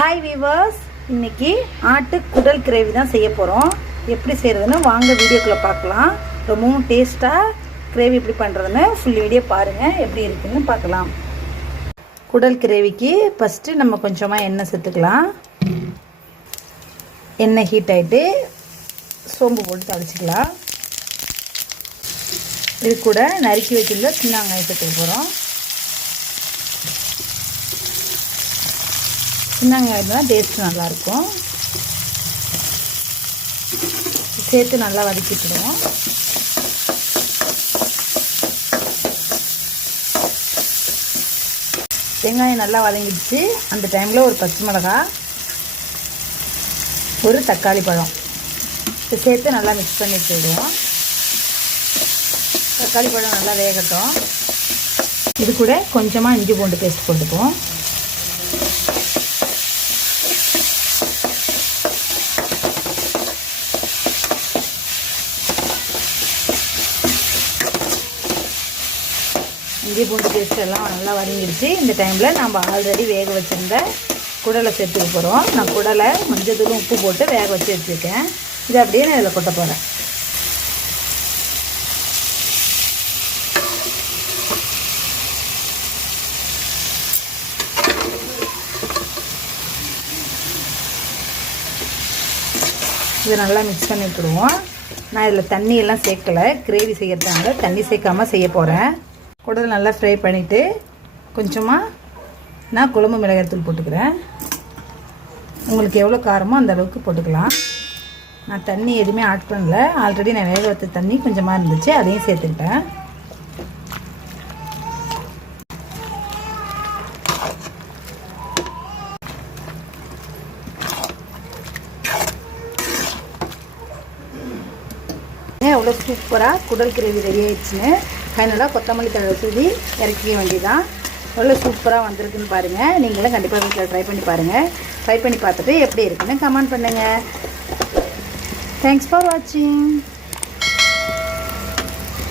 Hi viewers, இன்னைக்கு ஆட்டு குடல் கிரேவி தான் செய்ய போகிறோம். எப்படி செய்கிறதுன்னு வாங்க வீடியோக்குள்ளே பார்க்கலாம். ரொம்பவும் டேஸ்ட்டாக கிரேவி எப்படி பண்ணுறதுன்னு ஃபுல் வீடியோ பாருங்கள், எப்படி இருக்குதுன்னு பார்க்கலாம். குடல் கிரேவிக்கு ஃபஸ்ட்டு நம்ம கொஞ்சமாக எண்ணெய் சேர்த்துக்கலாம். எண்ணெய் ஹீட் ஆகிட்டு சோம்பு போட்டு தாளிச்சிக்கலாம். இது கூட நறுக்கி வைக்கிற சின்ன வெங்காயம் சேர்த்துக்க போகிறோம். சின்ன வெங்காயம் தான் டேஸ்ட்டு நல்லாயிருக்கும். சேர்த்து நல்லா வதக்கிட்டுடுவோம். வெங்காயம் நல்லா வதங்கிடுச்சு. அந்த டைமில் ஒரு பச்சை மிளகாய், ஒரு தக்காளி பழம் சேர்த்து நல்லா மிக்ஸ் பண்ணி வச்சுடுவோம். தக்காளி பழம் நல்லா வேகட்டும். இது கூட கொஞ்சமாக இஞ்சி பூண்டு பேஸ்ட் போட்டுப்போம். இஞ்சி பூண்டு பேஸ்ட் எல்லாம் நல்லா வதங்கிடுச்சு. இந்த டைமில் நம்ம ஆல்ரெடி வேக வச்சுருந்த குடலை சேர்த்துக்க போகிறோம். நான் குடலை மஞ்சள் தூள் உப்பு போட்டு வேக வச்சு வச்சுருக்கேன். இதை அப்படியே நான் இதில் கொட்ட போகிறேன். இதை நல்லா மிக்ஸ் பண்ணி விட்டுடுவோம். நான் இதில் தண்ணியெல்லாம் சேர்க்கலை, கிரேவி செய்யறதுனால தண்ணி சேர்க்காமல் செய்ய போகிறேன். குடல் நல்லா ஃப்ரை பண்ணிவிட்டு கொஞ்சமாக நான் குழம்பு மிளகாய்த்தூள் போட்டுக்கிறேன். உங்களுக்கு எவ்வளோ காரமோ அந்த அளவுக்கு போட்டுக்கலாம். நான் தண்ணி எதுவுமே ஆட் பண்ணல, ஆல்ரெடி நான் வேக வைத்த தண்ணி கொஞ்சமாக இருந்துச்சு, அதையும் சேர்த்துக்கிட்டேன். எவ்வளோ சூப்பராக குடல் கிரேவி ரெடி ஆயிடுச்சுன்னு ஃபைனலாக கொத்தமல்லி தழை தூவி இறக்கிக்க வேண்டியதான். எவ்வளோ சூப்பராக வந்திருக்குன்னு பாருங்கள். நீங்களும் கண்டிப்பாக வீட்டில் ட்ரை பண்ணி பாருங்கள். ட்ரை பண்ணி பார்த்துட்டு எப்படி இருக்குன்னு கமெண்ட் பண்ணுங்கள். தேங்க்ஸ் ஃபார் வாட்சிங்.